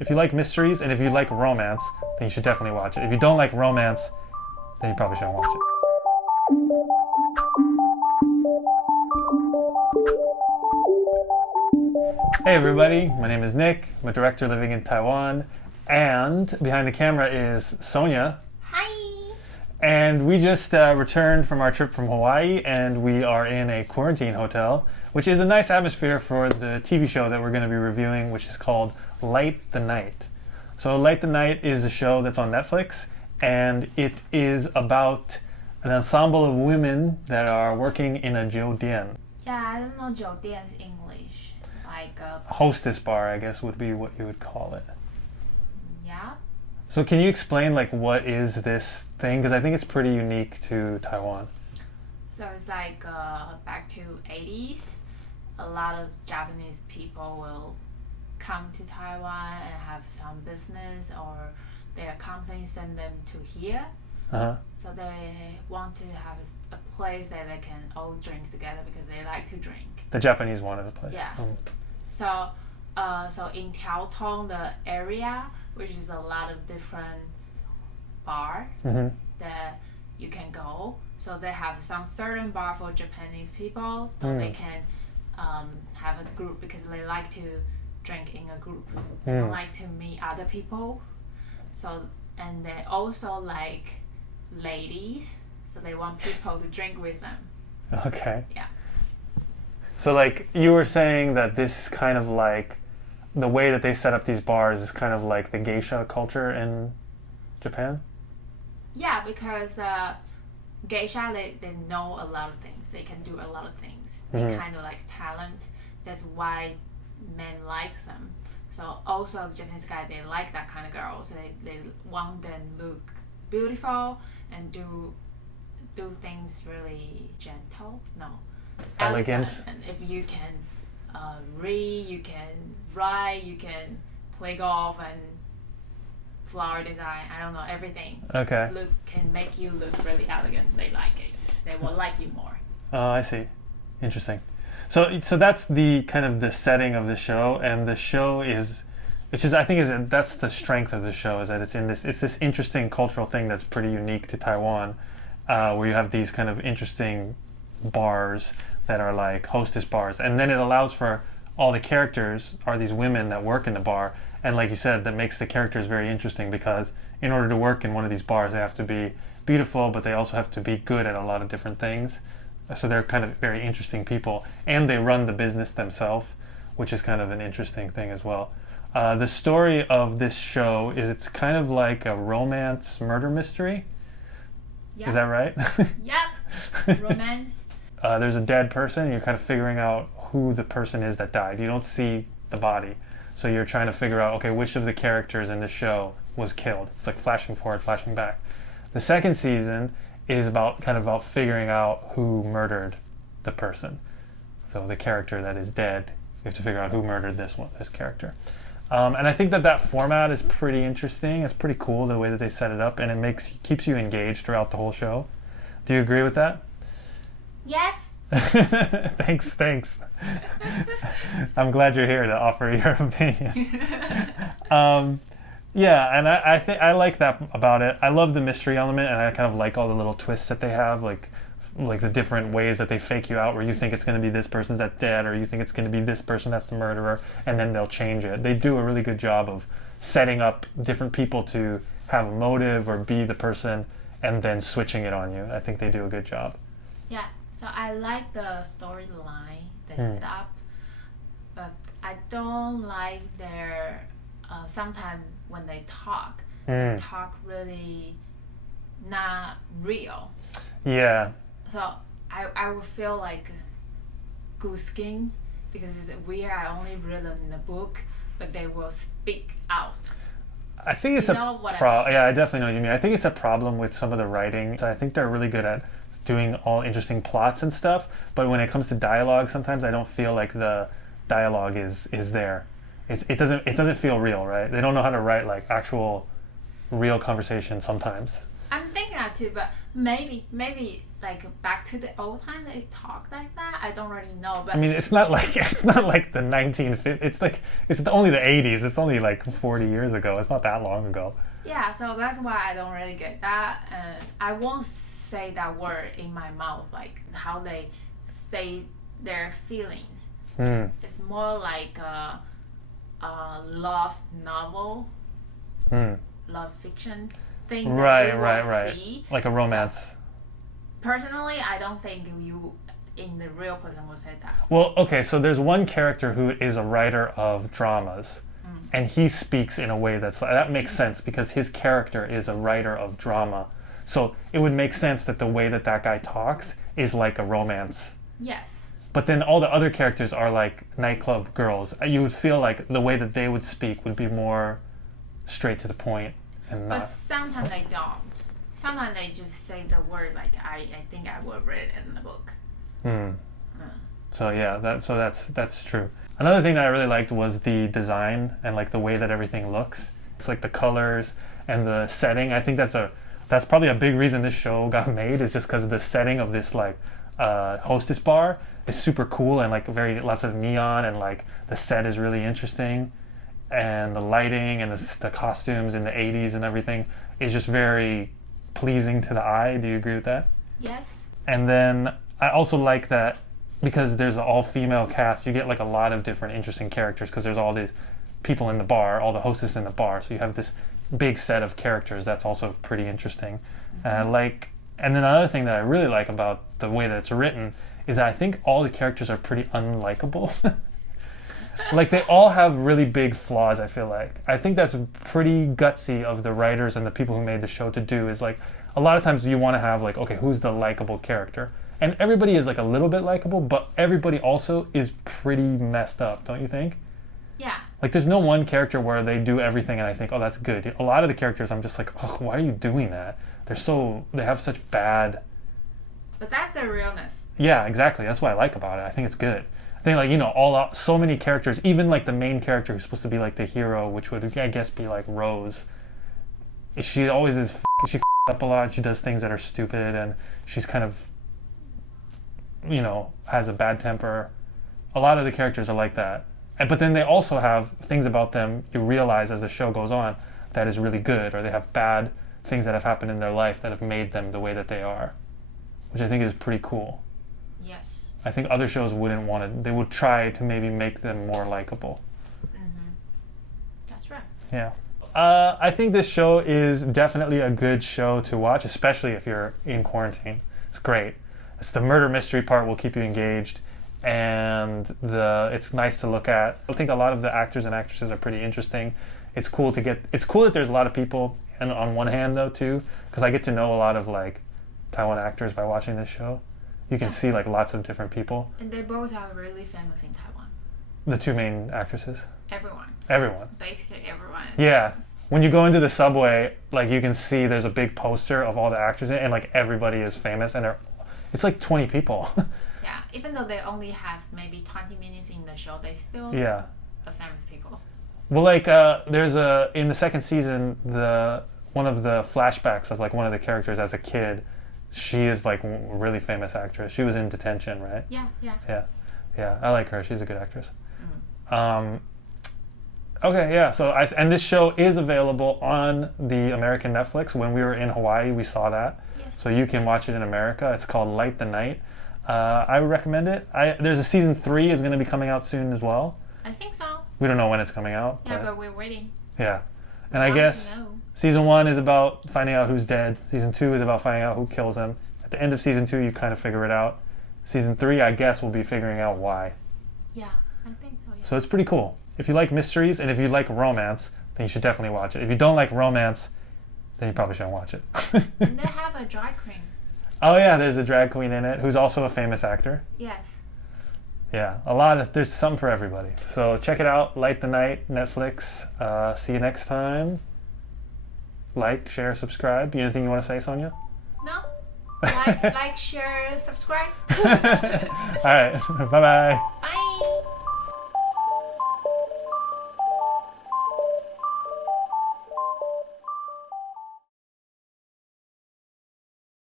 If you like mysteries and if you like romance, then you should definitely watch it. If you don't like romance, then you probably shouldn't watch it. Hey everybody, my name is Nick. I'm a director living in Taiwan, and behind the camera is Sonia. Hi! And we just returned from our trip from Hawaii, and we are in a quarantine hotel, which is a nice atmosphere for the TV show that we're going to be reviewing, which is called Light the Night. So Light the Night is a show that's on Netflix, and it is about an ensemble of women that are working in a jiudian. Yeah, I don't know 酒店 is English. Like Hostess bar, I guess, would be what you would call it. yeah. So can you explain like what is this thing? Because I think it's pretty unique to Taiwan. So it's like back to 80s. A lot of Japanese people will come to Taiwan and have some business, or their company send them to here. Uh-huh. So they want to have a place that they can all drink together because they like to drink. The Japanese wanted a place. Yeah. So in Taotong, the area, which is a lot of different bar Mm-hmm. that you can go. So they have some certain bar for Japanese people, so they can have a group because they like to drink in a group. They don't like to meet other people. So and they also like ladies, so they want people to drink with them. Okay. Yeah. So like you were saying that this is kind of like the way that they set up these bars is kind of like the geisha culture in Japan? Yeah, because geisha, they know a lot of things. They can do a lot of things. They kind of like talent. That's why men like them. So also the Japanese guy, they like that kind of girl. So they want them look beautiful and do things really gentle. No, Elegant. And if you can read, you can write, you can play golf and flower design. I don't know, everything. Okay. Can make you look really elegant. They like it. They will like you more. Oh, I see. Interesting. So that's the kind of the setting of the show, and the show is, which is I think that's the strength of the show, is that it's this interesting cultural thing that's pretty unique to Taiwan, where you have these kind of interesting bars that are like hostess bars, and then it allows for all the characters are these women that work in the bar, and like you said, that makes the characters very interesting because in order to work in one of these bars, they have to be beautiful, but they also have to be good at a lot of different things. So they're kind of very interesting people, and they run the business themselves, which is kind of an interesting thing as well. The story of this show is it's kind of like a romance murder mystery. Yep. Is that right? Yep. Romance. There's a dead person, and you're kind of figuring out who the person is that died. You don't see the body, so you're trying to figure out, okay, which of the characters in the show was killed. It's like flashing forward, flashing back. The second season is about figuring out who murdered the person. So the character that is dead, you have to figure out who murdered this character. And I think that format is pretty interesting. It's pretty cool the way that they set it up, and it keeps you engaged throughout the whole show. Do you agree with that? Yes. Thanks. I'm glad you're here to offer your opinion. Yeah, and I think I like that about it. I love the mystery element, and I kind of like all the little twists that they have, like the different ways that they fake you out, where you think it's going to be this person's that's dead, or you think it's going to be this person that's the murderer, and then they'll change it. They do a really good job of setting up different people to have a motive or be the person, and then switching it on you. I think they do a good job. Yeah. So I like the storyline they set up, but I don't like their sometimes when they talk really not real. Yeah. So I would feel like goose skin because it's weird. I only read them in the book, but they will speak out. I think it's Yeah, I definitely know what you mean. I think it's a problem with some of the writing. So I think they're really good at doing all interesting plots and stuff, but when it comes to dialogue, sometimes I don't feel like the dialogue is there. It doesn't feel real, right? They don't know how to write like actual real conversation sometimes. I'm thinking that too, but maybe like back to the old time they talk like that. I don't really know, but I mean, it's not like the 1950s. It's like only the 80s. It's only like 40 years ago. It's not that long ago. yeah. So that's why I don't really get that, and I won't say that word in my mouth, like how they say their feelings. It's more like a love novel, love fiction thing that you will see. Like a romance. Personally, I don't think you, in the real person, will say that. Well, okay, so there's one character who is a writer of dramas, and he speaks in a way that makes sense because his character is a writer of drama. So it would make sense that the way that guy talks is like a romance. Yes. But then all the other characters are like nightclub girls. You would feel like the way that they would speak would be more straight to the point and not. But sometimes they don't. Sometimes they just say the word like I think I will read it in the book. So yeah, that's true. Another thing that I really liked was the design and like the way that everything looks. It's like the colors and the setting. I think that's probably a big reason this show got made, is just because of the setting of this like hostess bar is super cool, and like lots of neon, and like the set is really interesting, and the lighting and the costumes in the 80s and everything is just very pleasing to the eye. Do you agree with that? Yes. And then I also like that because there's an all-female cast, you get like a lot of different interesting characters because there's all these people in the bar, all the hostesses in the bar. So you have this big set of characters that's also pretty interesting. And then another thing that I really like about the way that it's written is that I think all the characters are pretty unlikable. Like they all have really big flaws, I feel like. I think that's pretty gutsy of the writers and the people who made the show to do, is like a lot of times you want to have like, okay, who's the likable character? And everybody is like a little bit likable, but everybody also is pretty messed up, don't you think? Yeah. Like there's no one character where they do everything and I think, oh, that's good. A lot of the characters I'm just like, oh, why are you doing that? They have such bad... But that's the realness. Yeah, exactly. That's what I like about it. I think it's good. I think like, so many characters, even like the main character who's supposed to be like the hero, which would I guess be like Rose. She always is she up a lot. She does things that are stupid, and she's kind of, has a bad temper. A lot of the characters are like that. But then they also have things about them you realize as the show goes on that is really good, or they have bad things that have happened in their life that have made them the way that they are, which I think is pretty cool. Yes. I think other shows wouldn't want to. They would try to maybe make them more likable. That's right. Yeah. I think this show is definitely a good show to watch, especially if you're in quarantine. It's great. It's the murder mystery part will keep you engaged, and it's nice to look at. I think a lot of the actors and actresses are pretty interesting. It's cool that there's a lot of people, and on one hand though too, because I get to know a lot of like Taiwan actors by watching this show. You can see like lots of different people. And they both are really famous in Taiwan. The two main actresses. Everyone. Basically everyone. Yeah. Famous. When you go into the subway, like you can see there's a big poster of all the actors in it, and like everybody is famous, and it's like 20 people. Yeah. Even though they only have maybe 20 minutes in the show, they still are famous people. Well, like there's in the second season, one of the flashbacks of like one of the characters as a kid. She is like a really famous actress. She was in Detention, right? Yeah. I like her. She's a good actress. Okay, yeah. So and this show is available on the American Netflix. When we were in Hawaii, we saw that. Yes. So you can watch it in America. It's called Light the Night. I would recommend it. There's a season 3 is going to be coming out soon as well. I think so. We don't know when it's coming out. Yeah, but we're waiting. Yeah, and I guess. Season 1 is about finding out who's dead. Season 2 is about finding out who kills them. At the end of Season 2, you kind of figure it out. Season 3, I guess, will be figuring out why. Yeah, I think so, yeah. So it's pretty cool. If you like mysteries and if you like romance, then you should definitely watch it. If you don't like romance, then you probably shouldn't watch it. And they have a drag queen. Oh yeah, there's a drag queen in it who's also a famous actor. Yes. Yeah, there's something for everybody. So check it out, Light the Night, Netflix. See you next time. Like, share, subscribe. Anything you want to say, Sonia? No. Like, share, subscribe. All right. Bye-bye.